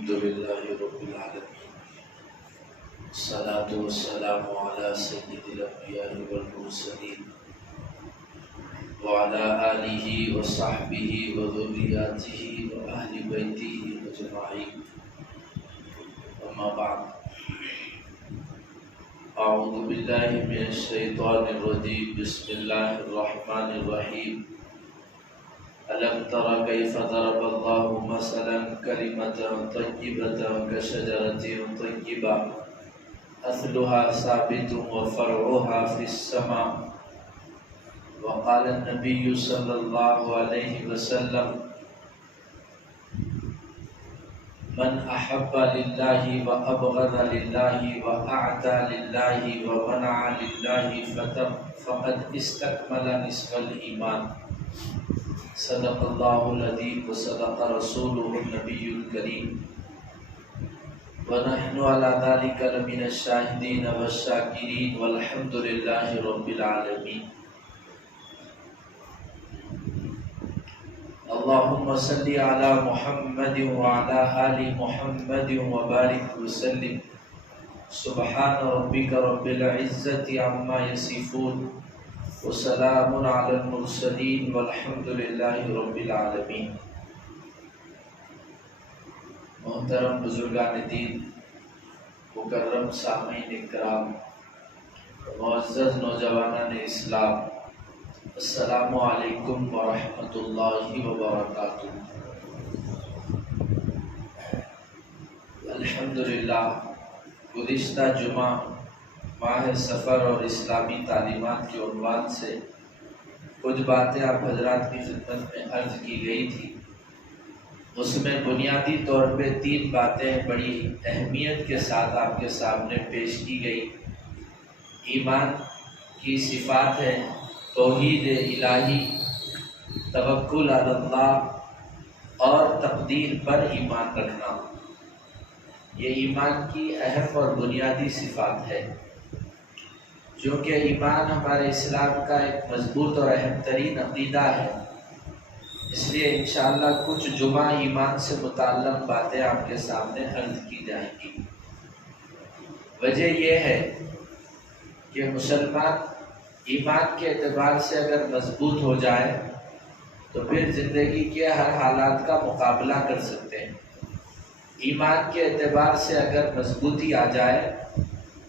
الحمد لله رب العالمين الصلاة والسلام على سيد الأنبياء والمرسلين وعلى آله وصحبه وذرياته وأهل بيته أجمعين أما بعد أعوذ بالله من الشيطان الرجيم بسم الله الرحمن الرحيم ألم تر كيف ضرب الله مثلا كلمة طيبة كشجرة طيبة أصلها ثابت وفرعها في السماء وقال النبي صلى الله عليه وسلم من أحب لله وأبغض لله وأعطى لله ومنع لله فقد استكمل نصف الإيمان صدق الله العظيم وصدق رسوله النبي الكريم ونحن على ذلك لمن الشاهدين والشاكرين والحمد لله رب العالمين اللهم صل على محمد وعلى آل محمد وبارك وسلم سبحان ربك رب العزة عما يصفون وسلام على المرسلين والحمد لله رب العالمين. محترم بزرگان دین، مکرم سامعین اکرام، معزز نوجوانان اسلام، السلام علیکم ورحمۃ اللہ وبرکاتہ. الحمدللہ گزشتہ جمعہ ماہ سفر اور اسلامی تعلیمات کے عنوان سے کچھ باتیں آپ حضرات کی خدمت میں عرض کی گئی تھی. اس میں بنیادی طور پہ 3 باتیں بڑی اہمیت کے ساتھ آپ کے سامنے پیش کی گئی. ایمان کی صفات ہے توحید الہی، توکل علی اللہ اور تقدیر پر ایمان رکھنا. یہ ایمان کی اہم اور بنیادی صفات ہے. چونکہ ایمان ہمارے اسلام کا ایک مضبوط اور اہم ترین عقیدہ ہے، اس لیے انشاءاللہ کچھ جمعہ ایمان سے متعلق باتیں آپ کے سامنے عرض کی جائیں گی. وجہ یہ ہے کہ مسلمان ایمان کے اعتبار سے اگر مضبوط ہو جائے تو پھر زندگی کے ہر حالات کا مقابلہ کر سکتے ہیں. ایمان کے اعتبار سے اگر مضبوطی آ جائے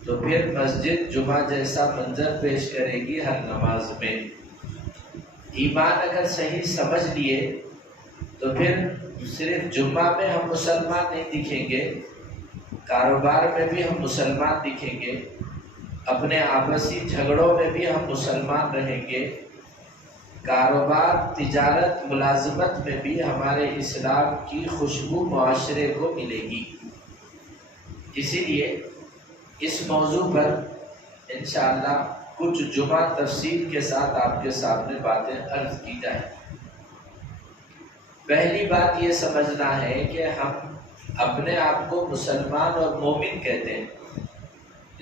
تو پھر مسجد جمعہ جیسا منظر پیش کرے گی ہر نماز میں. ایمان اگر صحیح سمجھ لیے تو پھر صرف جمعہ میں ہم مسلمان نہیں دکھیں گے، کاروبار میں بھی ہم مسلمان دکھیں گے، اپنے آپسی جھگڑوں میں بھی ہم مسلمان رہیں گے، کاروبار، تجارت، ملازمت میں بھی ہمارے اسلام کی خوشبو معاشرے کو ملے گی. اسی لیے اس موضوع پر انشاءاللہ کچھ جمعہ تفصیل کے ساتھ آپ کے سامنے باتیں عرض کی جائیں. پہلی بات یہ سمجھنا ہے کہ ہم اپنے آپ کو مسلمان اور مومن کہتے ہیں،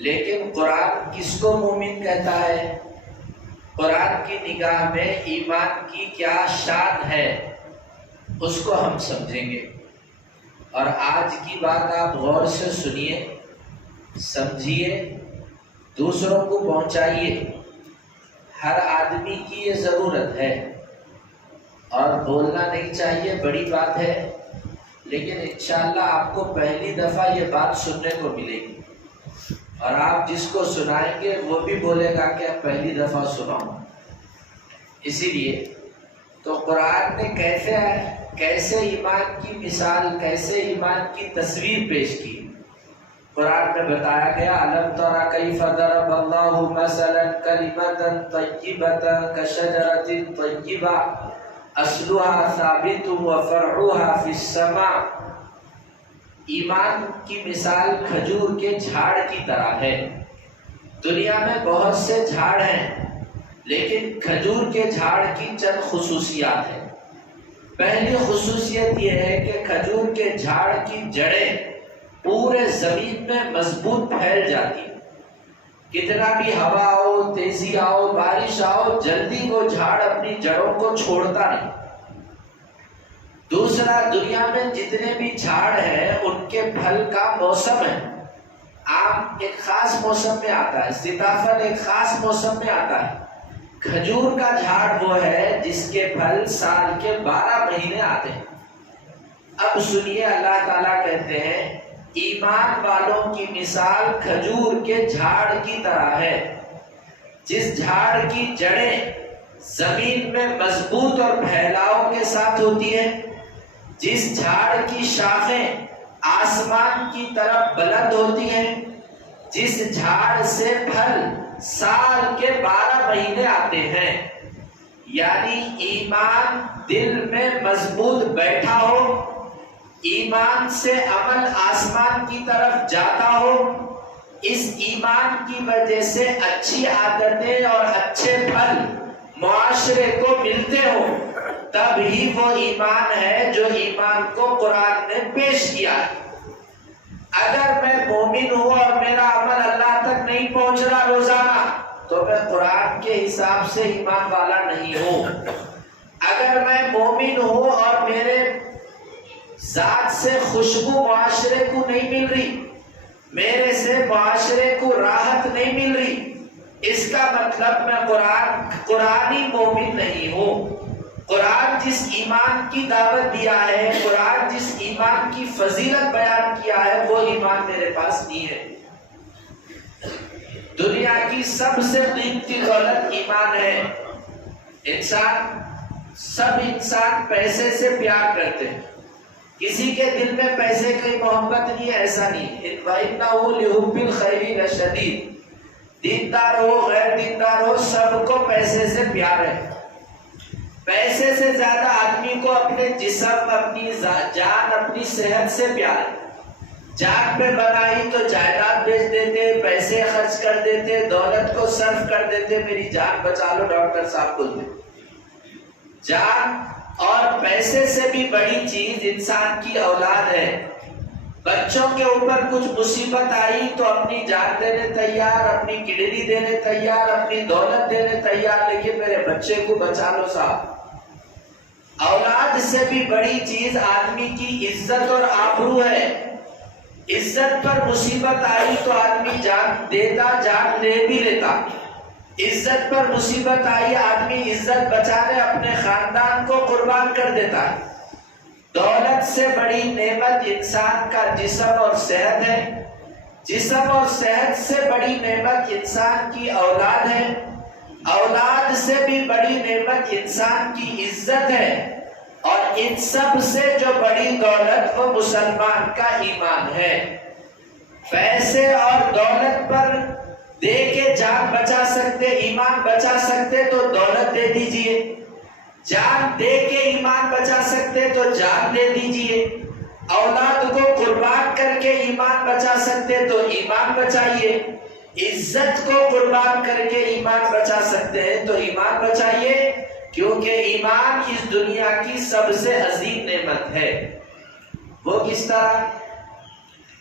لیکن قرآن کس کو مومن کہتا ہے؟ قرآن کی نگاہ میں ایمان کی کیا شان ہے اس کو ہم سمجھیں گے. اور آج کی بات آپ غور سے سنیے، سمجھیے، دوسروں کو پہنچائیے. ہر آدمی کی یہ ضرورت ہے اور بولنا نہیں چاہیے، بڑی بات ہے، لیکن انشاءاللہ آپ کو پہلی دفعہ یہ بات سننے کو ملے گی اور آپ جس کو سنائیں گے وہ بھی بولے گا کہ اب پہلی دفعہ سناؤں. اسی لیے تو قرآن نے کیسے ایمان کی مثال، کیسے ایمان کی تصویر پیش کی. قرآن میں بتایا گیا أَلَمْ تَرَ كَيْفَ ضَرَبَ اللَّهُ مَثَلًا كَلِمَةً طَيِّبَةً كَشَجَرَةٍ طَيِّبَةٍ أَصْلُهَا ثَابِتٌ وَفَرْعُهَا فِي السَّمَاءِ. ایمان کی مثال کھجور کے جھاڑ کی طرح ہے. دنیا میں بہت سے جھاڑ ہیں، لیکن کھجور کے جھاڑ کی چند خصوصیات ہیں. پہلی خصوصیت یہ ہے کہ کھجور کے جھاڑ کی جڑیں پورے زمین میں مضبوط پھیل جاتی. کتنا بھی ہوا آؤ، تیزی آؤ، بارش آؤ، جلدی وہ جھاڑ اپنی جڑوں کو چھوڑتا نہیں. دوسرا، دنیا میں جتنے بھی جھاڑ ہیں ان کے پھل کا موسم ہے. آم ایک خاص موسم میں آتا ہے، سیتافل ایک خاص موسم میں آتا ہے. کھجور کا جھاڑ وہ ہے جس کے پھل سال کے 12 مہینے آتے ہیں. اب سنیے، اللہ تعالیٰ کہتے ہیں ایمان والوں کی مثال کھجور کے جھاڑ کی طرح ہے. جس جھاڑ کی جڑیں زمین میں مضبوط اور پھیلاؤ کے ساتھ ہوتی ہے، جس جھاڑ کی شاخیں آسمان کی طرف بلند ہوتی ہیں، جس جھاڑ سے پھل سال کے 12 مہینے آتے ہیں. یعنی ایمان دل میں مضبوط بیٹھا ہو، ایمان سے عمل آسمان کی طرف جاتا ہو، اس ایمان کی وجہ سے اچھی عادتیں اور اچھے پھل معاشرے کو ملتے ہو، تب ہی وہ ایمان ہے جو ایمان کو قرآن نے پیش کیا ہے. اگر میں مومن ہوں اور میرا عمل اللہ تک نہیں پہنچ رہا روزانہ، تو میں قرآن کے حساب سے ایمان والا نہیں ہوں. اگر میں مومن ہوں اور میرے ذات سے خوشبو معاشرے کو نہیں مل رہی، میرے سے معاشرے کو راحت نہیں مل رہی، اس کا مطلب میں قرآنی مومن نہیں ہوں. قرآن جس ایمان کی دعوت دیا ہے، قرآن جس ایمان کی فضیلت بیان کیا ہے، وہ ایمان میرے پاس نہیں ہے. دنیا کی سب سے قیمتی دولت ایمان ہے. سب انسان پیسے سے پیار کرتے ہیں، کسی کے دل میں پیسے کی محبت نہیں ہے، ایسا نہیں. وَإِنَّهُ لِحُبِّ الْخَيْرِ لَشَدِيدٌ. دیندار ہو غیر دیندار ہو، سب کو پیسے سے پیار ہے. پیسے سے زیادہ آدمی کو اپنے جسم، اپنی جان، اپنی صحت سے پیار ہے. جان پہ بنائی تو جائیداد بیچ دیتے، پیسے خرچ کر دیتے، دولت کو صرف کر دیتے. میری جان بچا لو ڈاکٹر صاحب بولتے. جان اور پیسے سے بھی بڑی چیز انسان کی اولاد ہے. بچوں کے اوپر کچھ مصیبت آئی تو اپنی جان دینے تیار، اپنی کڈنی دینے تیار، اپنی دولت دینے تیار، لیکن میرے بچے کو بچا لو صاحب. اولاد سے بھی بڑی چیز آدمی کی عزت اور آبرو ہے. عزت پر مصیبت آئی تو آدمی جان دیتا، جان لے بھی لیتا. عزت پر مصیبت آئی، آدمی عزت بچانے اپنے خاندان کو قربان کر دیتا ہے. دولت سے بڑی نعمت انسان کا جسم اور صحت ہے. جسم اور صحت سے بڑی نعمت انسان کی اولاد ہے. اولاد سے بھی بڑی نعمت انسان کی عزت ہے. اور ان سب سے جو بڑی دولت وہ مسلمان کا ایمان ہے. پیسے اور دولت پر دے کے جان بچا سکتے، ایمان بچا سکتے تو دولت دے دیجئے. جان دے کے ایمان بچا سکتے تو جان دے دیجئے. اولاد کو قربان کر کے ایمان بچا سکتے تو ایمان بچائیے. عزت کو قربان کر کے ایمان بچا سکتے ہیں تو ایمان بچائیے، کیونکہ ایمان اس دنیا کی سب سے عظیم نعمت ہے. وہ کس طرح؟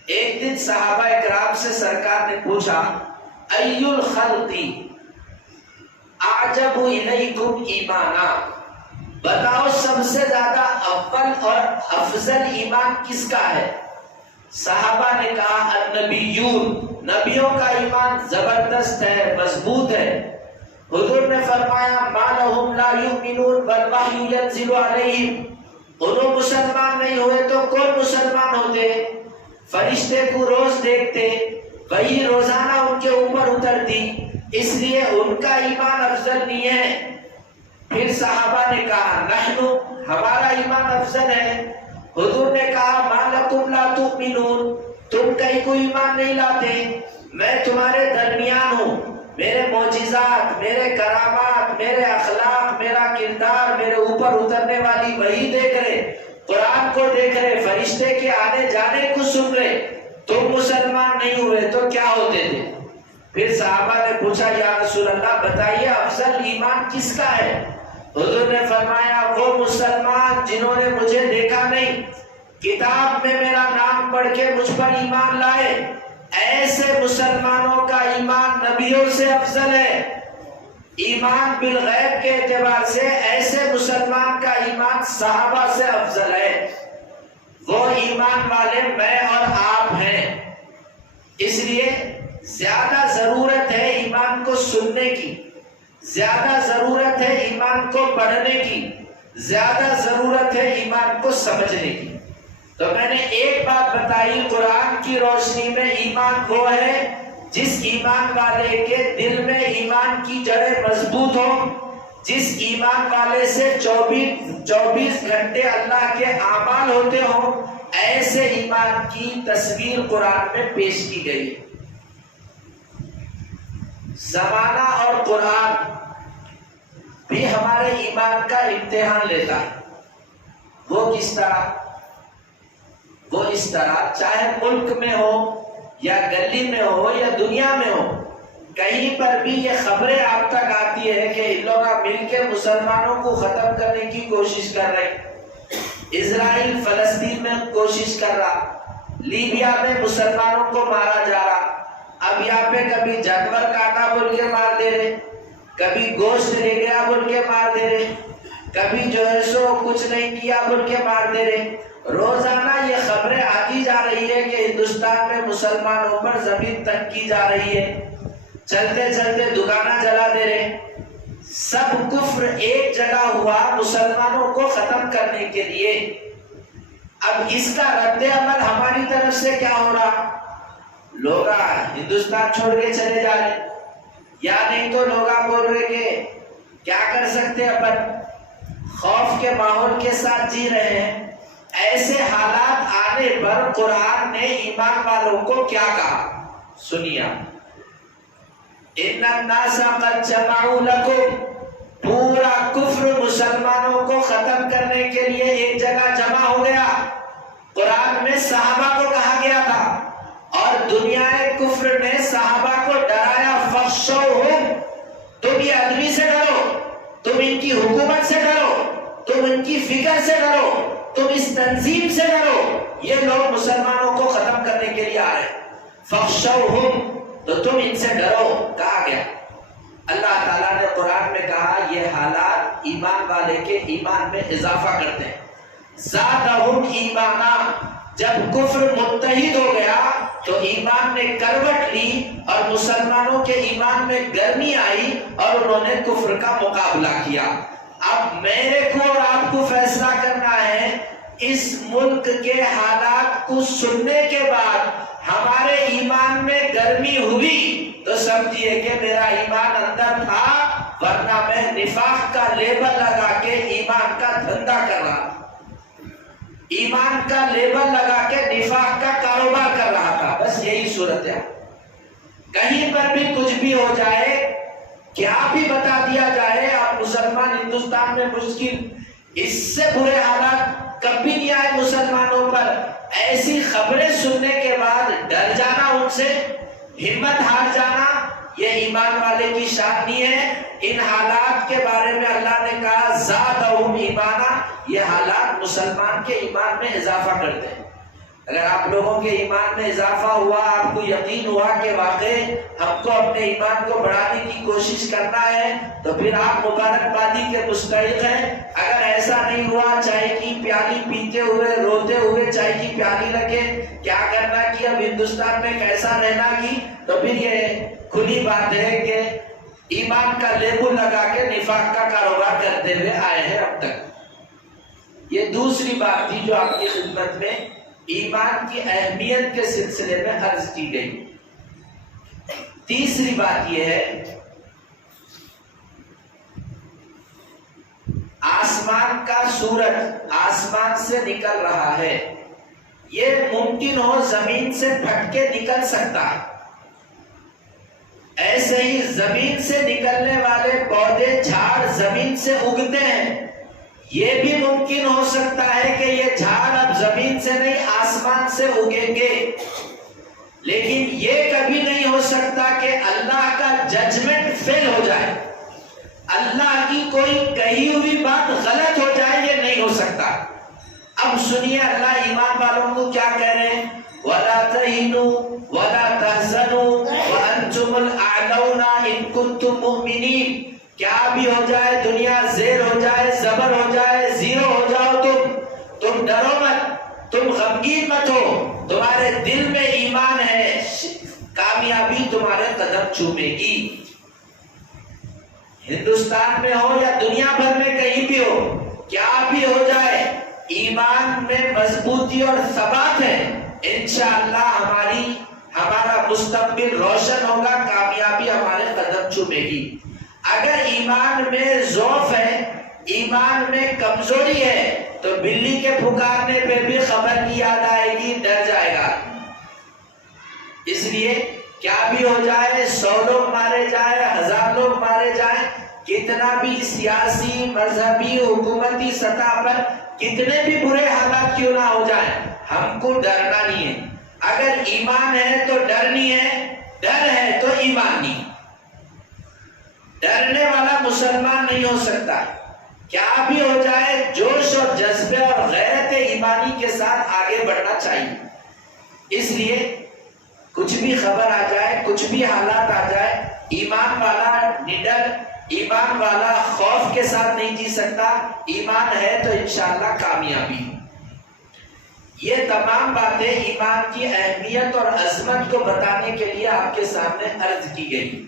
ایک دن صحابہ اکرام سے سرکار نے پوچھا، ای الخلق اعجب الیکم ایمانا، بتاؤ سب سے زیادہ اول اور افضل ایمان کس کا ہے؟ صحابہ نے کہا النبیون، نبیوں کا ایمان زبردست ہے، مضبوط ہے. حضور نے فرمایا ما لهم لا یؤمنون والوحی ینزل علیہم، انہوں مسلمان نہیں ہوئے تو کون مسلمان ہوتے؟ فرشتے کو روز دیکھتے، وہی روزانہ ان کے اوپر اترتی، اس لیے ان کا ایمان افضل نہیں ہے. پھر صحابہ نے کہا نحنو، ہمارا ایمان افضل ہے. حضور نے کہا ما لکم لا تؤمنون، تم کہیں کوئی ایمان نہیں لاتے، میں تمہارے درمیان ہوں. میرے معجزات، میرے کرامات، میرے اخلاق، میرا کردار، میرے اوپر اترنے والی وہی دیکھ رہے، قرآن کو دیکھ رہے، فرشتے کے آنے جانے کو سن رہے. تم مسلمان نہیں ہوئے تو کیا ہوتے تھے؟ پھر صحابہ نے پوچھا یا رسول اللہ بتائیے افضل ایمان کس کا ہے؟ حضور نے فرمایا وہ مسلمان جنہوں نے مجھے دیکھا نہیں، کتاب میں میرا نام پڑھ کے مجھ پر ایمان لائے، ایسے مسلمانوں کا ایمان نبیوں سے افضل ہے. ایمان بالغیب کے اعتبار سے ایسے مسلمان کا ایمان ایمان صحابہ سے افضل ہے، وہ ایمان والے میں اور آپ ہیں۔ اس لیے زیادہ ضرورت ہے ایمان کو سننے کی، زیادہ ضرورت ہے ایمان کو پڑھنے کی، زیادہ ضرورت ہے ایمان کو سمجھنے کی۔ تو میں نے ایک بات بتائی، قرآن کی روشنی میں ایمان وہ ہے جس ایمان والے کے دل میں ایمان کی جڑیں مضبوط ہوں، جس ایمان والے سے 24 گھنٹے اللہ کے اعمال ہوتے ہوں، ایسے ایمان کی تصویر قرآن میں پیش کی گئی ہے۔ زمانہ اور قرآن بھی ہمارے ایمان کا امتحان لیتا ہے۔ وہ کس طرح؟ وہ اس طرح، چاہے ملک میں ہو یا گلی میں ہو یا دنیا میں ہو، کہیں پر بھی یہ خبریں آپ تک آتی ہے کہ ان لوگ مل کے مسلمانوں کو ختم کرنے کی کوشش کر رہے، اسرائیل فلسطین میں کوشش کر رہا، لیبیا میں مسلمانوں کو مارا جا رہا، اب یہاں پہ کبھی جانور کاٹا بول کے مار دے رہے، کبھی گوشت لے گیا بول کے مار دے رہے، کبھی جو ہے سو کچھ نہیں کیا بول کے مار دے رہے۔ روزانہ یہ خبریں آتی جا رہی ہے کہ ہندوستان میں مسلمانوں پر زمین تنگ کی جا رہی ہے، چلتے چلتے دکانیں جلا دے رہے۔ سب کفر ایک جگہ ہوا مسلمانوں کو ختم کرنے کے لیے۔ اب اس کا رد عمل ہماری طرف سے کیا ہو رہا؟ لوگ ہندوستان چھوڑ کے چلے جا رہے، یا نہیں تو لوگ بول رہے کہ کیا کر سکتے، اپن خوف کے ماحول کے ساتھ جی رہے ہیں۔ ایسے حالات آنے پر قرآن نے ایمان والوں کو کیا کہا؟ سنیا، ان الناس قد جمعوا لکم، پورا کفر مسلمانوں کو ختم کرنے کے لیے ایک جگہ جمع ہو گیا۔ قرآن میں صحابہ کو کہا گیا تھا، اور دنیا کفر نے صحابہ کو ڈرایا، فخشوہم، تم یہ آدمی سے ڈرو، تم ان کی حکومت سے ڈرو، تم ان کی فکر سے ڈرو، تم اس تنظیم سے ڈرو، یہ لوگ مسلمانوں کو ختم کرنے کے لیے آ رہے ہیں، فخشوہم، تو تم ان سے ڈرو کہا گیا۔ اللہ تعالیٰ نے قرآن میں کہا یہ حالات ایمان والے کے ایمان میں اضافہ کرتے ہیں۔ زادہم ایمانا، جب کفر متحد ہو گیا تو ایمان نے کروٹ لی اور مسلمانوں کے ایمان میں گرمی آئی اور انہوں نے کفر کا مقابلہ کیا۔ اب میرے کو اور آپ کو فیصلہ کرنا ہے، اس ملک کے حالات کو سننے کے بعد ہمارے ایمان میں گرمی ہوئی تو سمجھیے کہ میرا ایمان اندر تھا، ورنہ میں نفاق کا لیبل لگا کے ایمان کا دھندا کر رہا تھا، ایمان کا لیبل لگا کے نفاق کا کاروبار کر رہا تھا۔ بس یہی صورت ہے، کہیں پر بھی کچھ بھی ہو جائے، کیا بھی بتا دیا جائے، آپ مسلمان ہندوستان میں مشکل، اس سے برے حالات کبھی نہیں آئے مسلمانوں پر۔ ایسی خبریں سننے کے بعد ڈر جانا، ان سے ہمت ہار جانا، یہ ایمان والے کی شان نہیں ہے۔ ان حالات کے بارے میں اللہ نے کہا زادہم ایمانا، یہ حالات مسلمان کے ایمان میں اضافہ کرتے ہیں۔ اگر آپ لوگوں کے ایمان میں اضافہ ہوا، آپ کو یقین ہوا کہ واقعی ہم کو اپنے ایمان کو بڑھانے کی کوشش کرنا ہے، تو پھر آپ مبارکبادی کے مستحق ہیں۔ اگر ایسا نہیں ہوا، چائے کی پیالی پیتے ہوئے روتے ہوئے چائے کی پیالی رکھے، کیا کرنا کی اب ہندوستان میں کیسا رہنا کی، تو پھر یہ کھلی بات ہے کہ ایمان کا لیبل لگا کے نفاق کا کاروبار کرتے ہوئے آئے ہیں اب تک۔ یہ دوسری بات تھی جو آپ کی خدمت میں ایمان کی اہمیت کے سلسلے میں عرض کی گئی۔ تیسری بات یہ ہے، آسمان کا سورج آسمان سے نکل رہا ہے، یہ ممکن ہو زمین سے پھٹ کے نکل سکتا ہے، ایسے ہی زمین سے نکلنے والے پودے جھاڑ زمین سے اگتے ہیں، یہ بھی ممکن ہو سکتا ہے کہ یہ جھاڑ اب زمین سے نہیں آسمان سے اگیں گے، لیکن یہ کبھی نہیں ہو سکتا کہ اللہ کا ججمنٹ فیل ہو جائے، اللہ کی کوئی کہی ہوئی بات غلط ہو جائے، یہ نہیں ہو سکتا۔ اب سنیے اللہ ایمان والوں کو کیا کہہ رہے ہیں، وَلَا تَهِنُوا وَلَا تَحْزَنُوا وَأَنْتُمُ الْأَعْلَوْنَ إِن كُنتُم مُؤْمِنِينَ، کیا بھی ہو جائے، دنیا زیر ہو جائے، زبر ہو جائے، زیرو ہو جائے، ڈرو مت، تم غمگین مت ہو، تمہارے دل میں ایمان ہے، کامیابی تمہارے قدم چومے گی۔ ہندوستان میں ہو یا دنیا بھر میں کہیں بھی ہو، کیا بھی ہو جائے، ایمان میں مضبوطی اور ثبات ہے، انشاءاللہ ہمارا مستقبل روشن ہوگا، کامیابی ہمارے قدم چومے گی۔ اگر ایمان میں ضعف ہے، ایمان میں کمزوری ہے، تو بلی کے پکارنے پہ بھی خبر کی یاد آئے گی، ڈر جائے گا۔ اس لیے کیا بھی ہو جائے، 100 لوگ مارے جائیں، 1000 لوگ مارے جائیں، کتنا بھی سیاسی، مذہبی، حکومتی سطح پر کتنے بھی برے حالات کیوں نہ ہو جائیں، ہم کو ڈرنا نہیں ہے۔ اگر ایمان ہے تو ڈر نہیں ہے، ڈر ہے تو ایمان نہیں۔ ڈرنے والا مسلمان نہیں ہو سکتا۔ کیا بھی ہو جائے، جوش اور جذبے اور غیرت ایمانی کے ساتھ آگے بڑھنا چاہیے۔ اس لیے کچھ بھی خبر آ جائے، کچھ بھی حالات آ جائے، ایمان والا نڈر، ایمان والا خوف کے ساتھ نہیں جی سکتا۔ ایمان ہے تو انشاءاللہ کامیابی۔ یہ تمام باتیں ایمان کی اہمیت اور عظمت کو بتانے کے لیے آپ کے سامنے عرض کی گئی۔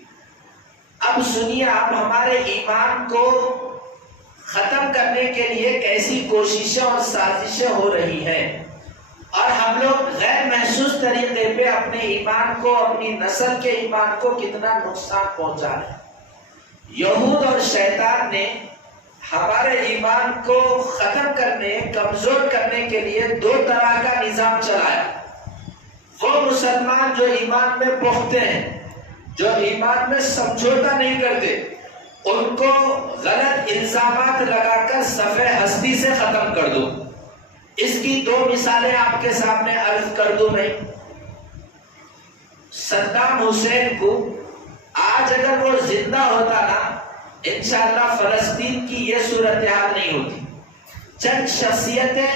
اب سنیے، آپ ہمارے ایمان کو ختم کرنے کے لیے کیسی کوششیں اور سازشیں ہو رہی ہیں، اور ہم لوگ غیر محسوس طریقے پہ اپنے ایمان کو، اپنی نسل کے ایمان کو کتنا نقصان پہنچا رہے ہیں۔ یہود اور شیطان نے ہمارے ایمان کو ختم کرنے، کمزور کرنے کے لیے 2 طرح کا نظام چلایا۔ وہ مسلمان جو ایمان میں پختہ ہیں، جو ایمان میں سمجھوتا نہیں کرتے، ان کو غلط الزامات لگا کر صفحہ ہستی سے ختم کر دو۔ اس کی 2 مثالیں آپ کے سامنے عرض کر دوں میں۔ صدام حسین کو آج اگر وہ زندہ ہوتا نا، انشاءاللہ فلسطین کی یہ صورتحال نہیں ہوتی۔ چند شخصیتیں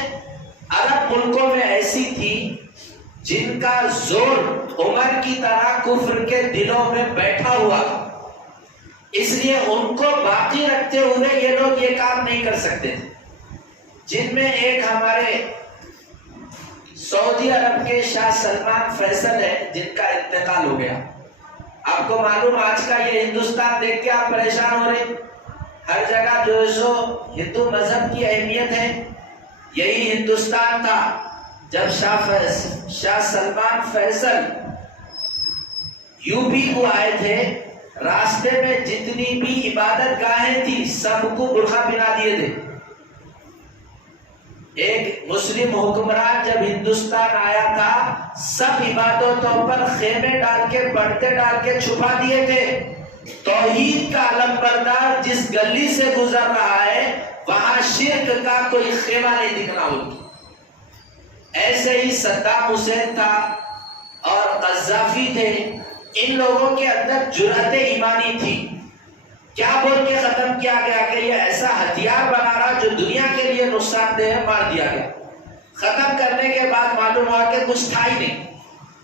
عرب ملکوں میں ایسی تھی جن کا زور عمر کی طرح کفر کے دلوں میں بیٹھا ہوا، اس لیے ان کو باقی رکھتے ہوئے یہ لوگ یہ کام نہیں کر سکتے تھے۔ جن میں ایک ہمارے سعودی عرب کے شاہ سلمان فیصل ہے، جن کا انتقال ہو گیا۔ آپ کو معلوم، آج کا یہ ہندوستان دیکھ کے آپ پریشان ہو رہے، ہر جگہ جو ہندو مذہب کی اہمیت ہے۔ یہی ہندوستان تھا جب شاہ سلمان فیصل یو پی کو آئے تھے، راستے میں جتنی بھی عبادت گاہیں تھی سب کو برقع بنا دیے تھے۔ ایک مسلم حکمران جب ہندوستان آیا تھا، سب عبادتوں پر خیمے ڈال کے، پردے ڈال کے چھپا دیے تھے۔ توحید کا علم بردار جس گلی سے گزر رہا ہے، وہاں شرک کا کوئی خیمہ نہیں دکھنا ہوگی۔ ایسے ہی صدام حسین تھا اور قذافی تھے، ان لوگوں کے اندر جرأت ایمانی تھی۔ کیا بول کے ختم کیا گیا کہ یہ ایسا ہتھیار بنا رہا جو دنیا کے لیے نقصان دہ ہے، مار دیا گیا۔ ختم کرنے کے بعد معلوم ہوا کہ کچھ تھا ہی نہیں۔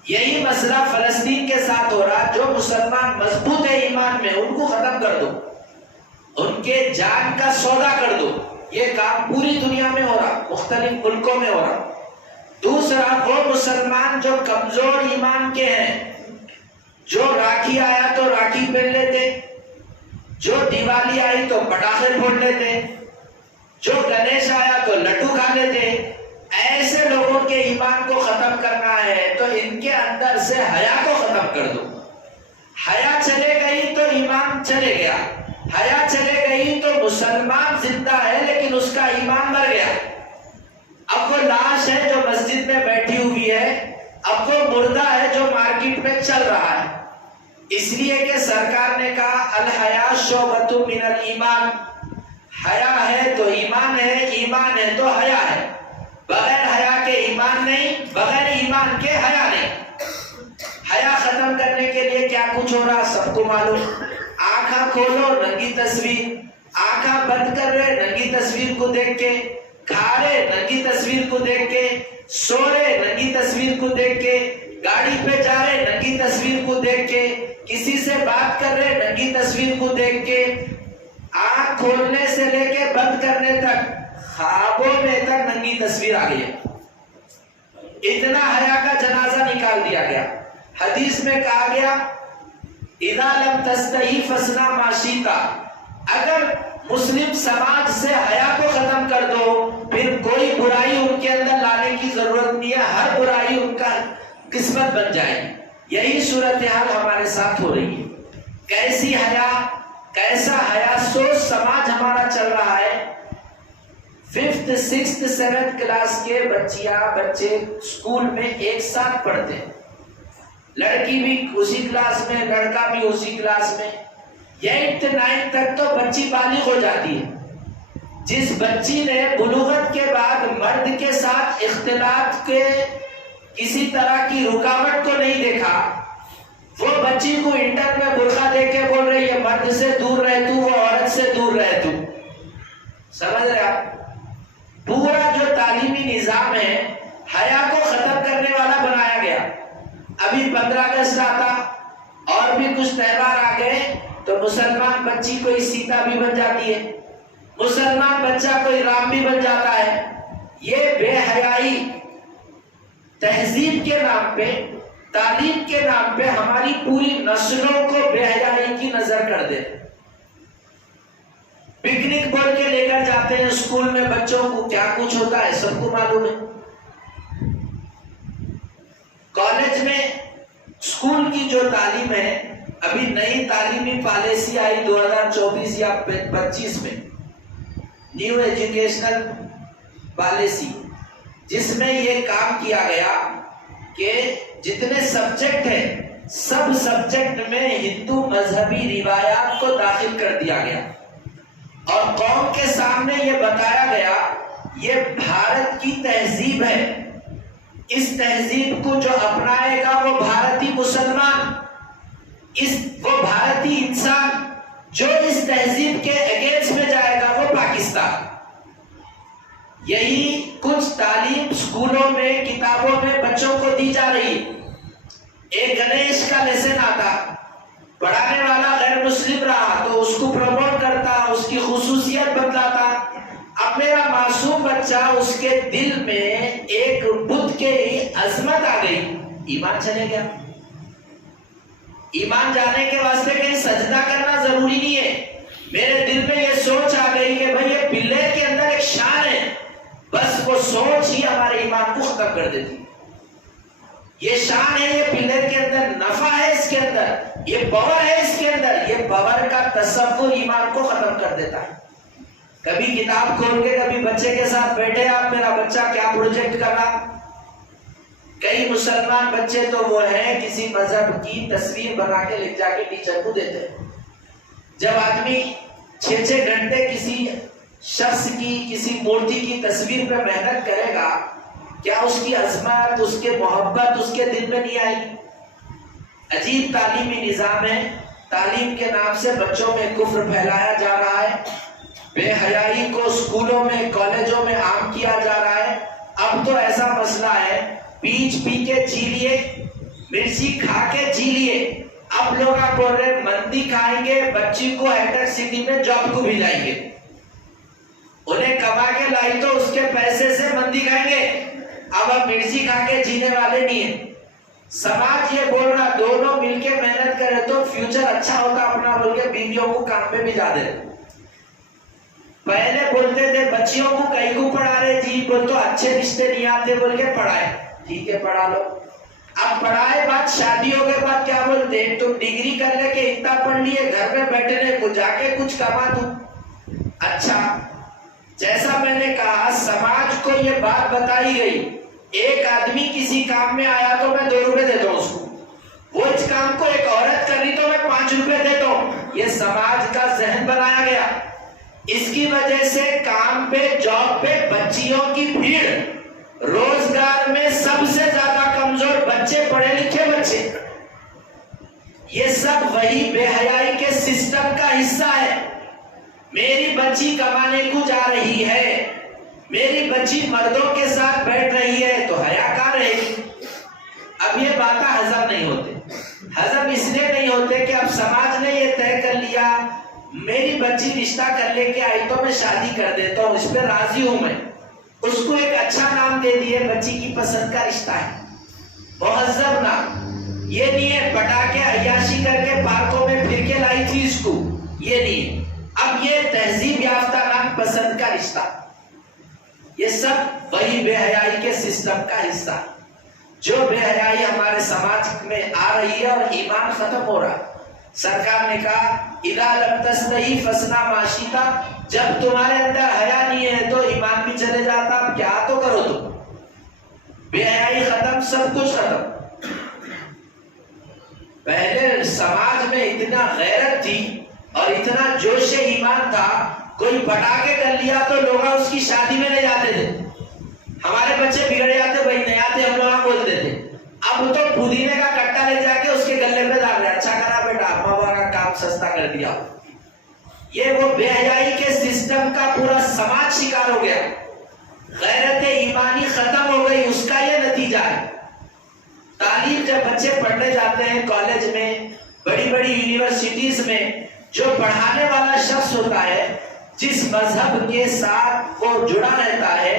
یہی مسئلہ فلسطین کے ساتھ ہو رہا، جو مسلمان مضبوط ہے ایمان میں ان کو ختم کر دو، ان کے جان کا سودا کر دو۔ یہ کام پوری دنیا میں ہو رہا، مختلف ملکوں میں ہو رہا۔ دوسرا، وہ مسلمان جو کمزور ایمان کے ہیں، جو راکھی آیا تو راکھی پہن لیتے، جو دیوالی آئی تو پٹاخے پھوڑ لیتے، جو گنیش آیا تو لڈو کھا لیتے۔ ایسے لوگوں کے ایمان کو ختم کرنا ہے تو ان کے اندر سے حیا کو ختم کر دو۔ حیا چلے گئی تو ایمان چلے گیا، حیا چلے گئی تو مسلمان زندہ ہے لیکن اس کا ایمان مر گیا۔ اب وہ لاش ہے جو مسجد میں بیٹھی ہوئی ہے، اب وہ مردہ ہے جو مارکیٹ میں چل رہا ہے۔ اس لیے کہ سرکار نے کہا الحیا شعبۃ من الایمان، حیا ہے تو ایمان ہے، ایمان ہے تو حیا ہے۔ بغیر حیا کے ایمان نہیں، بغیر ایمان کے حیا نہیں۔ حیا ختم کرنے کے لیے کیا کچھ ہو رہا سب کو معلوم۔ آنکھاں کھولو ننگی تصویر، آنکھاں بند کر رہے ننگی تصویر کو دیکھ کے، کھا رہے ننگی تصویر کو دیکھ کے، سو رہے ننگی تصویر کو دیکھ کے، گاڑی پہ جا رہے ننگی تصویر کو دیکھ کے، کسی سے بات کر رہے ننگی تصویر کو دیکھ کے۔ آنکھ کھولنے سے لے کے بند کرنے تک خوابوں میں تک ننگی تصویر آ گئی ہے، اتنا حیا کا جنازہ نکال دیا گیا۔ حدیث میں کہا گیا اذا لم تستحی فاصنع ما شئت، اگر مسلم سماج سے حیا کو ختم کر دو پھر کوئی برائی ان کے اندر لانے کی ضرورت نہیں ہے، ہر برائی ان کا قسمت بن جائے گی۔ یہی صورتحال ہمارے ساتھ ہو رہی ہے۔ کیسی حیا، کیسا حیا سوچ سماج ہمارا چل رہا ہے۔ 5th 6th 7th کلاس کے بچے اسکول میں ایک ساتھ پڑھتے ہیں، لڑکی بھی اسی کلاس میں، لڑکا بھی اسی کلاس میں۔ 8th 9th تک تو بچی بالغ ہو جاتی ہے۔ جس بچی نے بلوغت کے بعد مرد کے ساتھ اختلاط کے کسی طرح کی رکاوٹ کو نہیں دیکھا، وہ بچی کو انٹر میں برقع دے کے بول رہی ہے مرد سے دور رہ تو، وہ عورت سے دور رہ تو۔ سمجھ رہے آپ؟ پورا جو تعلیمی نظام ہے حیا کو ختم کرنے والا بنایا گیا۔ ابھی 15 اگست آتا اور بھی کچھ تہوار آ گئے تو مسلمان بچی کوئی سیتا بھی بن جاتی ہے، مسلمان بچہ کوئی رام بھی بن جاتا ہے۔ یہ بے حیائی تہذیب کے نام پہ، تعلیم کے نام پہ ہماری پوری نسلوں کو بے حیائی کی نظر کر دے۔ پکنک بول کے لے کر جاتے ہیں اسکول میں بچوں کو، کیا کچھ ہوتا ہے سب کو معلوم ہے۔ کالج میں اسکول کی جو تعلیم ہے، ابھی نئی تعلیمی پالیسی آئی 2024 یا 25 میں، نیو ایجوکیشنل پالیسی، جس میں یہ کام کیا گیا کہ جتنے سبجیکٹ ہیں سب سبجیکٹ میں ہندو مذہبی روایات کو داخل کر دیا گیا، اور قوم کے سامنے یہ بتایا گیا یہ بھارت کی تہذیب ہے، اس تہذیب کو جو اپنائے گا وہ بھارتی مسلمان، وہ بھارتی انسان، جو اس تہذیب کے اگینسٹ میں جائے گا وہ پاکستان۔ یہی کچھ تعلیم اسکولوں میں، کتابوں میں بچوں کو دی جا رہی۔ ایک گنیش کا لیسن آتا، پڑھانے والا غیر مسلم رہا تو اس کو پروموٹ کرتا، اس کی خصوصیت بتلاتا۔ اب میرا معصوم بچہ، اس کے دل میں ایک بت کے عظمت آ گئی، ایمان چلے گیا۔ ایمان جانے کے واسطے کہیں سجدہ کرنا ضروری نہیں ہے، میرے دل میں یہ سوچ آ گئی کہ بھئی یہ پلے کے اندر ایک شان ہے، بس وہ سوچ ہی ہمارے ایمان کو ختم کر دیتی۔ یہ شان ہے، یہ پلر کے اندر نفع ہے، اس کے اندر یہ پاور ہے، اس کے اندر یہ پاور کا تصور ایمان کو ختم کر دیتا ہے۔ کبھی کتاب کھول کے کبھی بچے کے ساتھ بیٹھے آپ، میرا بچہ کیا پروجیکٹ کر رہا۔ کئی مسلمان بچے تو وہ ہیں کسی مذہب کی تصویر بنا کے لکھ جا کے ٹیچر کو دیتے ہیں۔ جب آدمی 6 گھنٹے کسی شخص کی، کسی مورتی کی تصویر پہ محنت کرے گا، کیا اس کی عظمت، اس کے محبت اس کے دل میں نہیں آئی؟ عجیب تعلیمی نظام ہے، تعلیم کے نام سے بچوں میں کفر پھیلایا جا رہا ہے، بے حیائی کو اسکولوں میں، کالجوں میں عام کیا جا رہا ہے۔ اب تو ایسا مسئلہ ہے، پیچ پی کے جی لیے، مرچی کھا کے جی لیے، اب لوگ آپ بول رہے مندی کھائیں گے، بچی کو ہائٹیک سٹی میں جاب کو بھیجائیں گے، انہیں کما کے لائی تو اس کے پیسے سے مندی کھائیں گے، اب مرچی کھا کے جینے والے نہیں ہیں۔ سماج یہ بول رہا دونوں مل کے محنت کرے تو فیوچر اچھا ہوتا اپنا، بول کے بیویوں کو کام پہ بھیجا دے۔ پہلے بولتے تھے بچیوں کو کہیں کو پڑھا رہے جی، بول تو اچھے رشتے نہیں آتے بول کے پڑھائے، ٹھیک ہے پڑھا لو۔ اب پڑھائے بعد شادیوں کے بعد کیا بولتے ہیں، تم ڈگری کر لے کے اتنا پڑھ لیے، گھر میں بیٹھنے کو جا کے کچھ کما دوں۔ اچھا، جیسا میں نے کہا سماج کو یہ بات بتائی گئی، ایک آدمی کسی کام میں آیا تو میں 2 روپے دیتا ہوں اس کو، وہ اس کام کو ایک عورت کر رہی تو میں 5 روپے دیتا ہوں۔ یہ سماج کا ذہن بنایا گیا، اس کی وجہ سے کام پہ، جاب پہ بچیوں کی بھیڑ، روزگار میں سب سے زیادہ کمزور بچے، پڑھے لکھے بچے، یہ سب وہی بے حیائی کے سسٹم کا حصہ ہے۔ میری بچی کمانے کو جا رہی ہے، میری بچی مردوں کے ساتھ بیٹھ رہی ہے تو حیا کہاں رہے گی؟ اب یہ باتیں ہضم نہیں ہوتے، ہضم اس لیے نہیں ہوتے کہ اب سماج نے یہ طے کر لیا میری بچی رشتہ کر لے کے آئی تو میں شادی کر دیتا ہوں، اس پہ راضی ہوں میں، اس کو ایک اچھا نام دے دیے، بچی کی پسند کا رشتہ ہے، مہذب نام، یہ نہیں ہے پٹاخے عیاشی کر کے پارکوں میں پھر کے لائی تھی اس کو، یہ نہیں ہے، اب یہ تہذیب یافتہ نام پسند کا رشتہ، یہ سب وہی بے حیائی کے سسٹم کا حصہ ہے، جو بے حیائی ہمارے سماج میں آ رہی ہے اور ایمان ختم ہو رہا ہے۔ سرکار نے کہا اذا لم تستحی فاصنع ما شئت، جب تمہارے اندر حیا نہیں ہے تو ایمان بھی چلے جاتا، اب کیا تو کرو تم، بے حیائی ختم، سب کچھ ختم۔ پہلے سماج میں اتنا غیرت تھی اور اتنا جوش ایمان تھا، کوئی پٹاخے کر لیا تو لوگ اس کی شادی میں نہیں جاتے تھے، ہمارے بچے بگڑ جاتے بھائی نہیں آتے، ہم لوگ بولتے تھے، اب تو پودینے کا کٹا لے جا کے اس کے گلے پہ ڈال رہے، اچھا کرا بیٹا بابا کا کام سستا کر دیا۔ یہ وہ بے حیائی کے سسٹم کا پورا سماج شکار ہو گیا، غیرت ایمانی ختم ہو گئی، اس کا یہ نتیجہ ہے۔ تعلیم جب بچے پڑھنے جاتے ہیں کالج میں، بڑی بڑی یونیورسٹیز میں، جو پڑھانے والا شخص ہوتا ہے، جس مذہب کے ساتھ وہ جڑا رہتا ہے،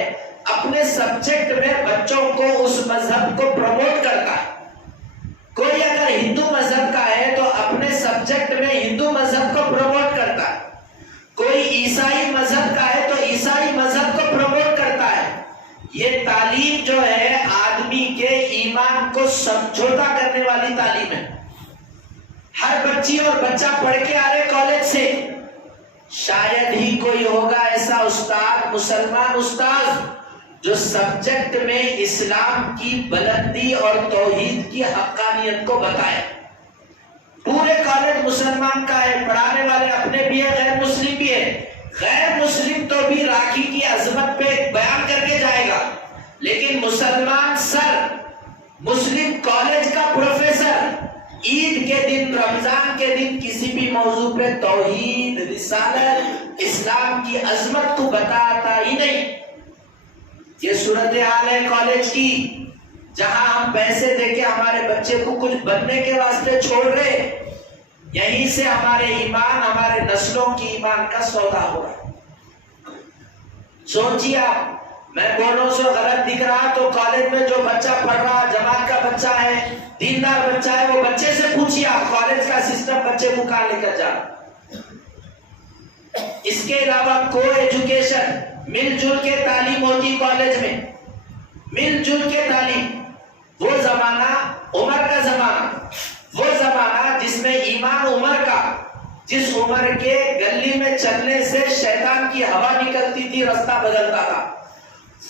اپنے سبجیکٹ میں بچوں کو اس مذہب کو پروموٹ کرتا ہے۔ کوئی اگر ہندو مذہب کا ہے تو اپنے سبجیکٹ میں ہندو مذہب کو پروموٹ کرتا ہے، کوئی عیسائی مذہب کا ہے تو عیسائی مذہب کو پروموٹ کرتا ہے۔ یہ تعلیم جو ہے آدمی کے ایمان کو سمجھوتا کرنے والی تعلیم ہے۔ ہر بچی اور بچہ پڑھ کے آ رہے کالج سے، شاید ہی کوئی ہوگا ایسا استاد، مسلمان استاد، جو سبجیکٹ میں اسلام کی بلندی اور توحید کی حقانیت کو بتائے۔ پورے کالج مسلمان کا ہے، پڑھانے والے اپنے بھی ہیں، غیر مسلم بھی ہے، غیر مسلم تو بھی راکھی کی عظمت پہ بیان کر کے جائے گا، لیکن مسلمان سر، مسلم کالج کا پروفیسر عید کے دن، رمضان کے دن کسی بھی موضوع پہ توحید، رسالت، اسلام کی عظمت کو بتاتا ہی نہیں۔ یہ صورتحال ہے کالج کی، جہاں ہم پیسے دے کے ہمارے بچے کو کچھ بننے کے واسطے چھوڑ رہے، یہیں سے ہمارے ایمان، ہمارے نسلوں کی ایمان کا سودا ہو رہا ہے۔ سوچیے آپ، میں بولوں سے غلط دکھ رہا تو کالج میں جو بچہ پڑھ رہا، جماعت کا بچہ ہے، دیندار بچہ ہے، وہ بچے سے پوچھیے آپ کالج کا سسٹم بچے کو کہاں لے کر جا رہا۔ اس کے علاوہ کو ایجوکیشن، مل جل کے تعلیم ہوتی کالج میں، مل جل کے تعلیم، وہ زمانہ عمر کا زمانہ، وہ زمانہ جس میں ایمان عمر کا، جس عمر کے گلی میں چلنے سے شیطان کی ہوا نکلتی تھی، راستہ بدلتا تھا،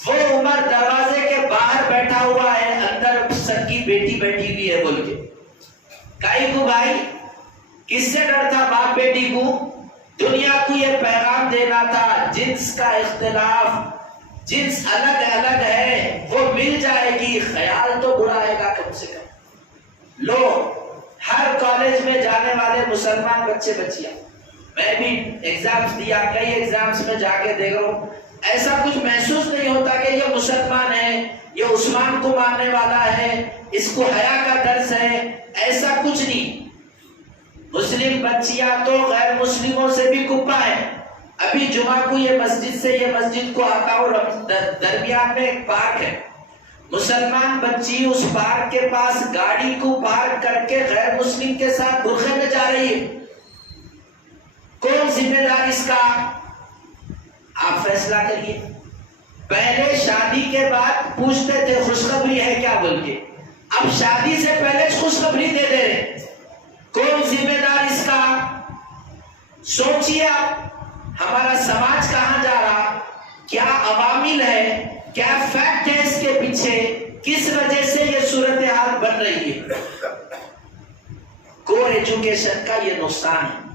وہ عمر دروازے کے باہر بیٹھا ہوا ہے، اندر سر کی بیٹی بیٹھی ہوئی ہے بول کے، کائی کو بھائی کس سے ڈر تھا باپ بیٹی کو؟ دنیا کو یہ پیغام دینا تھا، جنس کا اختلاف، جنس الگ الگ ہے، وہ مل جائے گی، خیال تو برا آئے گا کم سے کم۔ لو ہر کالج میں جانے والے مسلمان بچے بچیاں، میں بھی ایگزامز دیا، کئی ایگزامز میں جا کے دیکھ رہا ہوں، ایسا کچھ محسوس نہیں ہوتا کہ یہ مسلمان ہے، یہ عثمان کو ماننے والا ہے، اس کو حیا کا درس ہے، ایسا کچھ نہیں۔ مسلم بچیاں تو غیر مسلموں سے بھی کپا ہے۔ ابھی جمعہ کو یہ مسجد سے یہ مسجد کو آتا ہوں، درمیان میں ایک پارک ہے، مسلمان بچی اس پارک کے پاس گاڑی کو پارک کر کے غیر مسلم کے ساتھ برقعے میں جا رہی ہے۔ کون ذمہ دار اس کا؟ آپ فیصلہ کریے۔ پہلے شادی کے بعد پوچھتے تھے خوشخبری ہے کیا بول کے، اب شادی سے پہلے خوشخبری دے دے رہے، کون ذمہ دار اس کا؟ سوچیے آپ، ہمارا سماج کہاں جا رہا، کیا عوامل ہے، کیا فیکٹ ہے اس کے پیچھے، کس وجہ سے یہ صورتحال بن رہی ہے؟ کو ایجوکیشن کا یہ نقصان ہے۔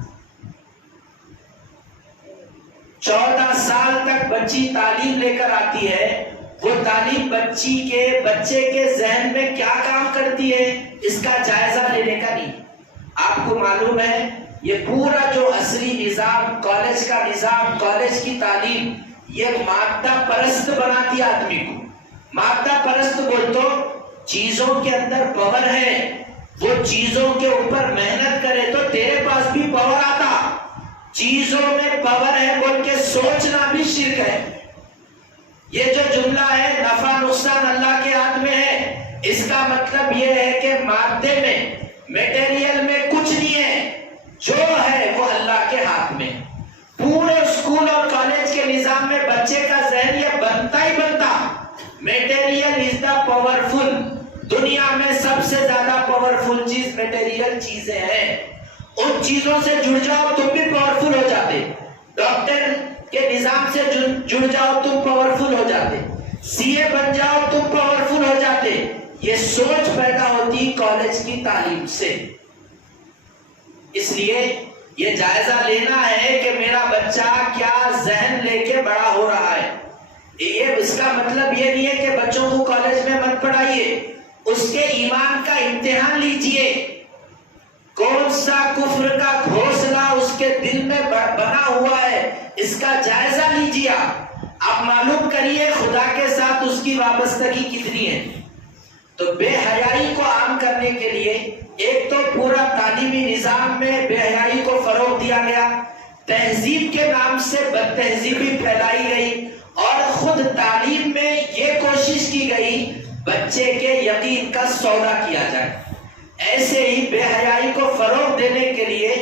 14 سال تک بچی تعلیم لے کر آتی ہے، وہ تعلیم بچے کے ذہن میں کیا کام کرتی ہے، اس کا جائزہ لینے کا نہیں۔ آپ کو معلوم ہے یہ پورا جو عصری نظام، کالج کا نظام، کالج کی تعلیم، یہ مادہ پرست بناتی آدمی کو۔ مادہ پرست بول تو چیزوں کے اندر پاور ہے، وہ چیزوں کے اوپر محنت کرے تو تیرے پاس بھی پاور آتا، چیزوں میں پاور ہے بول کے سوچنا بھی شرک ہے۔ یہ جو جملہ ہے نفع نقصان اللہ کے ہاتھ میں ہے، اس کا مطلب یہ ہے کہ مادے میں، میٹیریل میں کچھ نہیں ہے، جو ہے وہ اللہ کے ہاتھ میں۔ پورے اسکول اور کالج کے نظام میں بچے کا ذہن یہ بنتا ہی بنتا، میٹیریل از دا پاورفل۔ دنیا میں سب سے زیادہ پاورفل چیز میٹیریل چیزیں ہیں۔ ان چیزوں سے جڑ جاؤ تم بھی پاورفل ہو جاتے، ڈاکٹر کے نظام سے جڑ جاؤ تم پاورفل ہو جاتے، سی اے بن جاؤ تم پاورفل ہو جاتے۔ یہ سوچ پیدا ہوتی کالج کی تعلیم سے۔ اس لیے یہ جائزہ لینا ہے کہ میرا بچہ کیا ذہن لے کے بڑا ہو رہا ہے۔ یہ اس کا مطلب یہ نہیں ہے کہ بچوں کو کالج میں مت پڑھائیے، اس کے ایمان کا امتحان لیجئے، کون سا کفر کا گھونسلہ اس کے دل میں بنا ہوا ہے، اس کا جائزہ لیجئے۔ آپ معلوم کریے خدا کے ساتھ اس کی وابستگی کتنی ہے۔ تو بے حیائی کو عام کرنے کے لیے ایک تو پورا تعلیمی نظام میں بے حیائی کو فروغ دیا گیا، تہذیب کے نام سے بد تہذیبی پھیلائی گئی، اور خود تعلیم میں یہ کوشش کی گئی بچے کے یقین کا سودا کیا جائے۔ ایسے ہی بے حیائی کو فروغ دینے کے لیے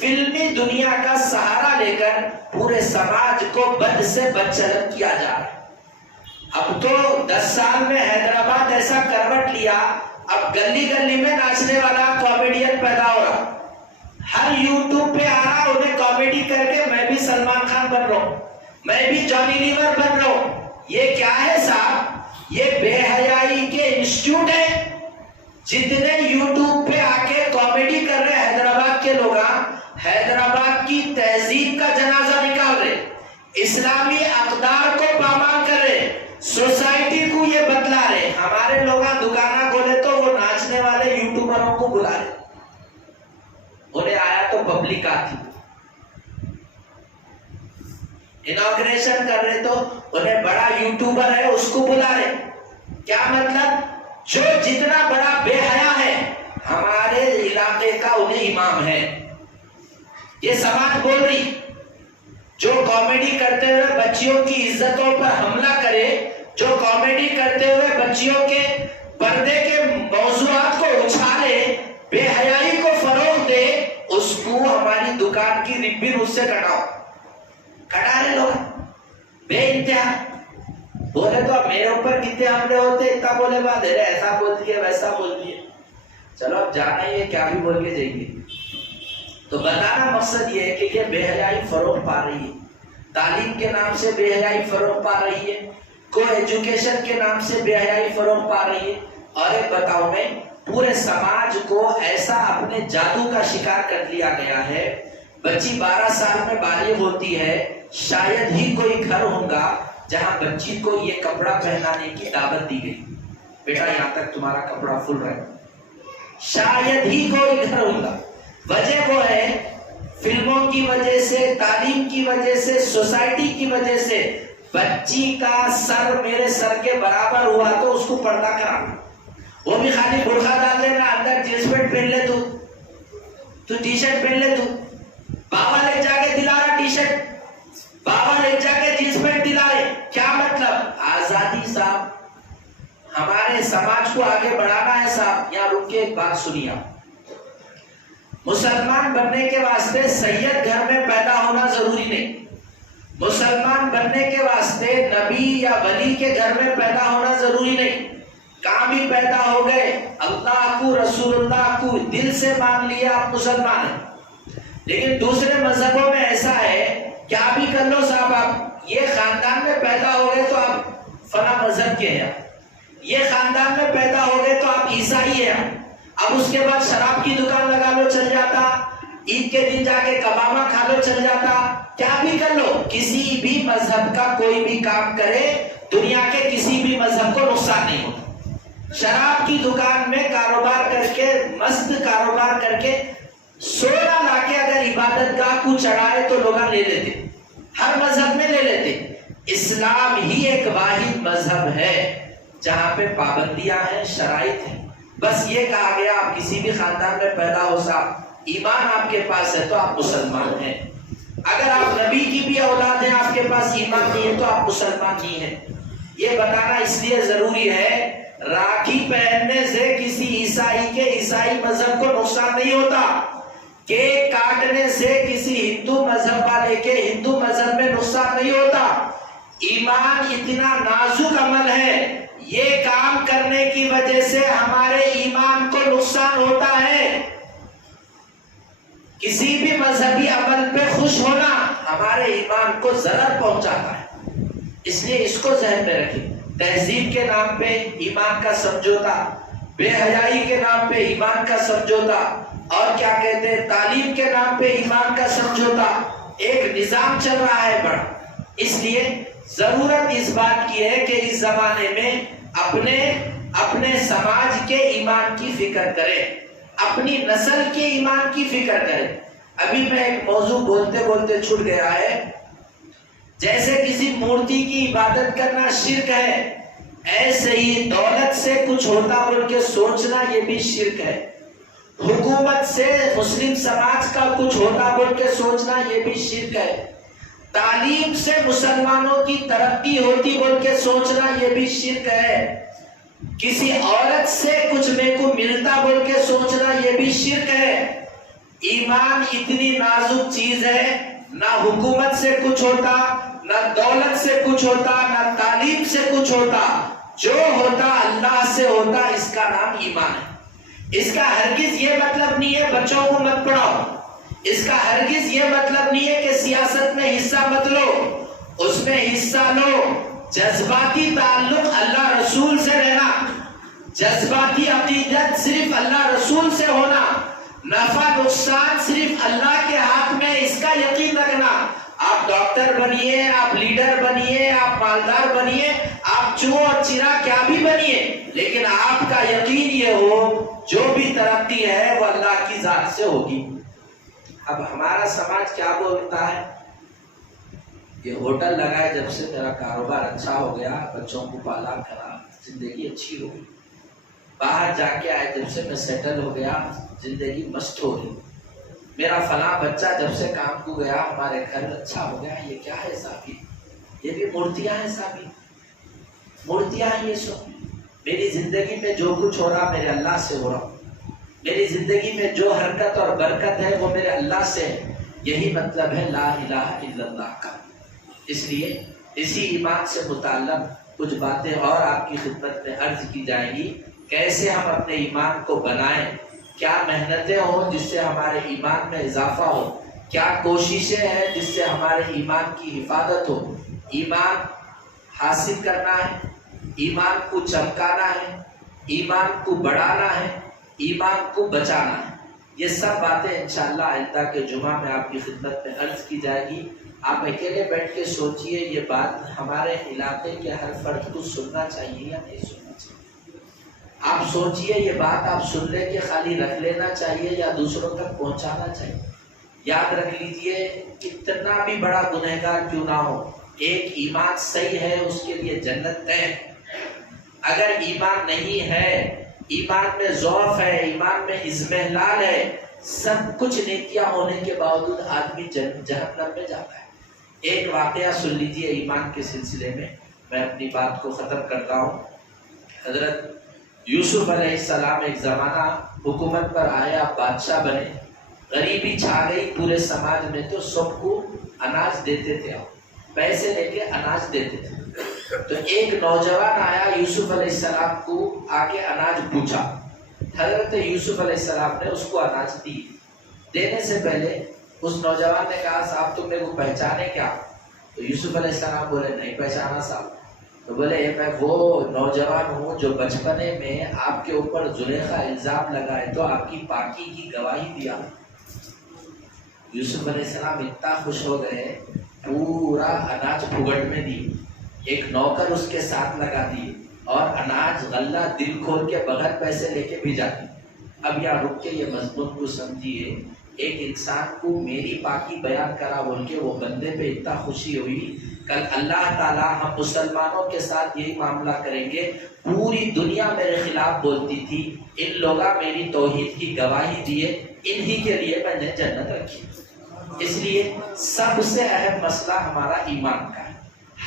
فلمی دنیا کا سہارا لے کر پورے سماج کو بد سے بدچلن کیا جا رہا ہے۔ اب تو 10 سال میں حیدرآباد ایسا کروٹ لیا، اب گلی گلی میں ناچنے والا کامیڈین پیدا ہو رہا، ہر یوٹیوب پہ آ رہا، انہیں کامیڈی کر کے میں بھی سلمان خان بن رہا ہوں، میں بھی جانی لیور بن رہا ہوں۔ یہ کیا ہے صاحب؟ یہ بے حیائی کے انسٹیٹیوٹ ہے۔ جتنے یوٹیوب پہ آ کے کامیڈی کر رہے حیدرآباد کے لوگ، حیدرآباد کی تہذیب کا جنازہ نکال رہے، اسلامی اقدار کو پامال کر رہے، سوسائٹی کو یہ بتلا رہے۔ ہمارے لوگ دکانہ کھولے تو وہ ناچنے والے یوٹیوبروں کو بلا رہے، انہیں آیا تو پبلک آتی، انوگریشن کر رہے تو انہیں بڑا یوٹیوبر ہے اس کو بلا رہے۔ کیا مطلب؟ جو جتنا بڑا بے حیا ہے ہمارے علاقے کا انہیں امام ہے۔ یہ سماج بول رہی، جو کامیڈی کرتے ہوئے بچیوں کی عزتوں پر حملہ کرے، جو کامیڈی کرتے ہوئے بچیوں کے پردے کے موضوعات کو اچھالے، بے حیائی کو فروغ دے، اس کو ہماری دکان کی ربن اس سے کٹاؤ۔ کٹا رہے لوگ بے انتہا۔ بولے تو میرے اوپر کتنے حملے ہوتے، اتنا بولے بات ہے، ایسا بول دیے ویسا بول دیے، چلو اب جانا ہی ہے، کیا بھی بول کے جائیں گے۔ تو بتانا مقصد یہ ہے کہ یہ بے حیائی فروغ پا رہی ہے، تعلیم کے نام سے بے حیائی فروغ پا رہی ہے، کو ایجوکیشن کے نام سے بے حیائی فروغ پا رہی ہے۔ اور ایک بتاؤ میں، پورے سماج کو ایسا اپنے جادو کا شکار کر لیا گیا ہے۔ بچی 12 سال میں بالغ ہوتی ہے، شاید ہی کوئی گھر ہوگا جہاں بچی کو یہ کپڑا پہنانے کی دعوت دی گئی، بیٹا یہاں تک تمہارا کپڑا فل رہے، شاید ہی کوئی گھر ہوگا۔ وجہ وہ ہے فلموں کی وجہ سے، تعلیم کی وجہ سے، سوسائٹی کی وجہ سے بچی کا سر میرے سر کے برابر ہوا تو اس کو پردہ کرانا، وہ بھی خالی برقع ڈال لینا، اندر جینس پینٹ پہن لے، تو ٹی شرٹ پہن لے، تو بابا لے جا کے دلا رہا ٹی شرٹ، بابا لے جا کے جینس پینٹ دلا رہے۔ کیا مطلب؟ آزادی صاحب، ہمارے سماج کو آگے بڑھانا ہے صاحب۔ یہاں رک کے ایک بات سنیے، مسلمان بننے کے واسطے سید گھر میں پیدا ہونا ضروری نہیں، مسلمان بننے کے واسطے نبی یا ولی کے گھر میں پیدا ہونا ضروری نہیں۔ کہاں بھی پیدا ہو گئے، اللہ کو، رسول اللہ کو دل سے مان لیا، آپ مسلمان ہیں۔ لیکن دوسرے مذہبوں میں ایسا ہے، کیا بھی کر لو صاحب، آپ یہ خاندان میں پیدا ہو گئے تو آپ فلاں مذہب کے ہیں، یہ خاندان میں پیدا ہو گئے تو آپ عیسائی ہیں، اب اس کے بعد شراب کی دکان لگا لو چل جاتا، عید کے دن جا کے کبابا کھا لو چل جاتا، کیا بھی کر لو۔ کسی بھی مذہب کا کوئی بھی کام کرے، دنیا کے کسی بھی مذہب کو نقصان نہیں ہوتا۔ شراب کی دکان میں کاروبار کر کے، مست کاروبار کر کے، سونا لا کے اگر عبادت گاہ کو چڑھائے تو لوگ لے لیتے، ہر مذہب میں لے لیتے۔ اسلام ہی ایک واحد مذہب ہے جہاں پہ پابندیاں ہیں، شرائط ہیں۔ بس یہ کہا گیا آپ کسی بھی خاندان میں پیدا ہو صاحب، ایمان آپ کے پاس ہے تو آپ مسلمان ہیں۔ اگر آپ نبی کی بھی اولاد ہیں، آپ کے پاس ایمان نہیں ہے تو آپ مسلمان نہیں ہیں۔ یہ بتانا اس لیے ضروری ہے، راکھی پہننے سے کسی عیسائی کے عیسائی مذہب کو نقصان نہیں ہوتا، کیک کاٹنے سے کسی ہندو مذہب والے کے ہندو مذہب میں نقصان نہیں ہوتا۔ ایمان اتنا نازک عمل ہے، یہ کام کرنے کی وجہ سے ہمارے ایمان کو نقصان ہوتا ہے۔ کسی بھی مذہبی عمل پہ خوش ہونا ہمارے ایمان کو ضرر پہنچاتا ہے، اس لیے اس کو ذہن میں رکھیں۔ تہذیب کے نام پہ ایمان کا سمجھوتا، بے حیائی کے نام پہ ایمان کا سمجھوتا، اور کیا کہتے ہیں تعلیم کے نام پہ ایمان کا سمجھوتا، ایک نظام چل رہا ہے بڑا۔ اس لیے ضرورت اس بات کی ہے کہ اس زمانے میں اپنے سماج کے ایمان کی فکر کریں، اپنی نسل کے ایمان کی فکر کریں۔ ابھی میں ایک موضوع بولتے بولتے چھوٹ گیا ہے، جیسے کسی مورتی کی عبادت کرنا شرک ہے، ایسے ہی دولت سے کچھ ہوتا بول کے سوچنا یہ بھی شرک ہے، حکومت سے مسلم سماج کا کچھ ہوتا بول کے سوچنا یہ بھی شرک ہے، تعلیم سے مسلمانوں کی ترقی ہوتی بول کے سوچنا یہ بھی شرک ہے، کسی عورت سے کچھ میرے کو ملتا بول کے سوچنا یہ بھی شرک ہے۔ ایمان اتنی نازک چیز ہے، نہ حکومت سے کچھ ہوتا، نہ دولت سے کچھ ہوتا، نہ تعلیم سے کچھ ہوتا، جو ہوتا اللہ سے ہوتا، اس کا نام ایمان ہے۔ اس کا ہرگز یہ مطلب نہیں ہے بچوں کو مت پڑھاؤ، اس کا ہرگز یہ مطلب نہیں ہے کہ سیاست میں حصہ مت لو، اس میں حصہ لو، جذباتی تعلق اللہ رسول سے رہنا، جذباتی عقیدت صرف اللہ رسول سے ہونا، نفع نقصان صرف اللہ کے ہاتھ میں، اس کا یقین رکھنا۔ آپ ڈاکٹر بنیے، آپ لیڈر بنیے، آپ مالدار بنیے، آپ چو اور چرا کیا بھی بنیے، لیکن آپ کا یقین یہ ہو جو بھی ترقی ہے وہ اللہ کی ذات سے ہوگی۔ اب ہمارا سماج کیا بولتا ہے، یہ ہوٹل لگائے جب سے میرا کاروبار اچھا ہو گیا، بچوں کو پالا کرا، زندگی اچھی ہو گئی، باہر جا کے آئے جب سے میں سیٹل ہو گیا، زندگی مست ہو گئی، میرا فلاں بچہ جب سے کام کو گیا ہمارے گھر اچھا ہو گیا۔ یہ کیا ہے صاحبی؟ یہ بھی مورتیاں ہیں صاحبی، مورتیاں ہیں یہ سب۔ میری زندگی میں جو کچھ ہو رہا میرے اللہ سے ہو رہا، میری زندگی میں جو حرکت اور برکت ہے وہ میرے اللہ سے ہے۔ یہی مطلب ہے لا الہ الا اللہ کا۔ اس لیے اسی ایمان سے متعلق کچھ باتیں اور آپ کی خدمت میں عرض کی جائیں گی، کیسے ہم اپنے ایمان کو بنائیں، کیا محنتیں ہوں جس سے ہمارے ایمان میں اضافہ ہو، کیا کوششیں ہیں جس سے ہمارے ایمان کی حفاظت ہو۔ ایمان حاصل کرنا ہے، ایمان کو چمکانا ہے، ایمان کو بڑھانا ہے، ایمان کو بچانا ہے۔ یہ سب باتیں انشاءاللہ آئندہ کے جمعہ میں آپ کی خدمت میں عرض کی جائے گی۔ آپ اکیلے بیٹھ کے سوچئے یہ بات ہمارے علاقے کے ہر فرد کو سننا چاہیے یا نہیں سننا چاہیے۔ آپ سوچئے یہ بات آپ سن لے کے خالی رکھ لینا چاہیے یا دوسروں تک پہنچانا چاہیے۔ یاد رکھ لیجئے کتنا بھی بڑا گنہگار کیوں نہ ہو، ایک ایمان صحیح ہے اس کے لیے جنت طے۔ اگر ایمان نہیں ہے، ایمان میں ضعف ہے، ایمان میں اضمحلال ہے، سب کچھ نیکیاں ہونے کے باوجود آدمی جہنم میں جاتا ہے۔ ایک واقعہ سن لیجئے ایمان کے سلسلے میں اپنی بات کو ختم کرتا ہوں۔ حضرت یوسف علیہ السلام ایک زمانہ حکومت پر آئے، آپ بادشاہ بنے، غریبی چھا گئی پورے سماج میں، تو سب کو اناج دیتے تھے، آپ پیسے لے کے اناج دیتے تھے۔ تو ایک نوجوان آیا یوسف علیہ السلام کو آ کے اناج پوچھا، حضرت یوسف علیہ السلام نے اس کو اناج دی۔ دینے سے پہلے اس نوجوان نے کہا صاحب تم میرے کو پہچانے کیا؟ تو یوسف علیہ السلام بولے نہیں پہچانا صاحب۔ تو بولے میں وہ نوجوان ہوں جو بچپنے میں آپ کے اوپر زلیخا الزام لگائے تو آپ کی پاکی کی گواہی دیا۔ یوسف علیہ السلام اتنا خوش ہو گئے، پورا اناج پھگٹ میں دی، ایک نوکر اس کے ساتھ لگا دی، اور اناج غلہ دل کھول کے بغیر پیسے لے کے بھیجا دی۔ اب یہاں رک کے یہ مضمون کو سمجھیے، ایک انسان کو میری پاکی بیان کرا بول کے وہ بندے پہ اتنا خوشی ہوئی، کل اللہ تعالیٰ ہم مسلمانوں کے ساتھ یہی معاملہ کریں گے، پوری دنیا میرے خلاف بولتی تھی، ان لوگا میری توحید کی گواہی دیے، انہی کے لیے میں نے جنت رکھی۔ اس لیے سب سے اہم مسئلہ ہمارا ایمان کا ہے.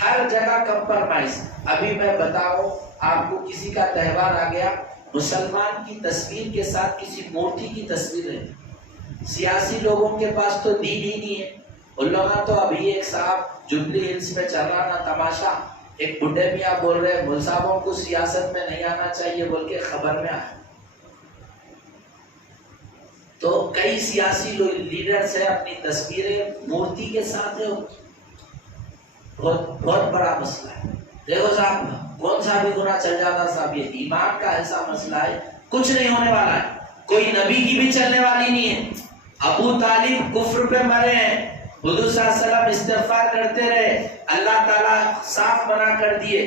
ہر جگہ کمپرمائز. ابھی میں بتاؤں آپ کو، کسی کا تہوار آ گیا، مسلمان کی تصویر کے ساتھ کسی مورتی کی تصویر ہے. سیاسی لوگوں کے پاس تو دین ہی نہیں ہے. ان لوگوں تو ابھی ایک صاحب جبلی ہلز میں چل رہا نا تماشا، ایک بڈھے میاں بول رہے مول صاحبوں کو سیاست میں نہیں آنا چاہیے بول کے خبر میں آیا. تو کئی سیاسی لیڈرز ہیں اپنی تصویریں مورتی کے ساتھ ہے. بہت بڑا مسئلہ ہے. دیکھو صاحب، کون سا بھی گناہ چل جاتا صاحب، یہ ایمان کا ایسا مسئلہ ہے کچھ نہیں ہونے والا ہے. کوئی نبی کی بھی چلنے والی نہیں ہے. ابو طالب کفر پہ مرے ہیں، حضور صلی اللہ علیہ وسلم استغفار کرتے رہے، اللہ تعالیٰ صاف منع کر دیے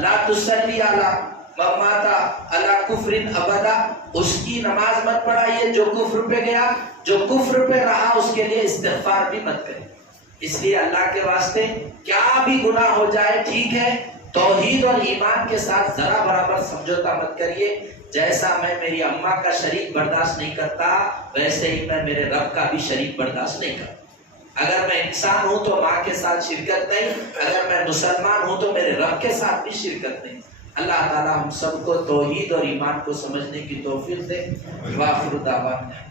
لا تصلی علی من مات علی کفر ابدا. اس کی نماز مت پڑھائیے جو کفر پہ گیا، جو کفر پہ رہا اس کے لیے استغفار بھی مت کرے. اس لیے اللہ کے واسطے کیا بھی گناہ ہو جائے ٹھیک ہے، توحید اور ایمان کے ساتھ ذرا برابر سمجھوتا مت کریے. جیسا میں میری اماں کا شریک برداشت نہیں کرتا، ویسے ہی میں میرے رب کا بھی شریک برداشت نہیں کرتا. اگر میں انسان ہوں تو ماں کے ساتھ شرکت نہیں، اگر میں مسلمان ہوں تو میرے رب کے ساتھ بھی شرکت نہیں. اللہ تعالیٰ ہم سب کو توحید اور ایمان کو سمجھنے کی توفیق دے. وآخر دعوانا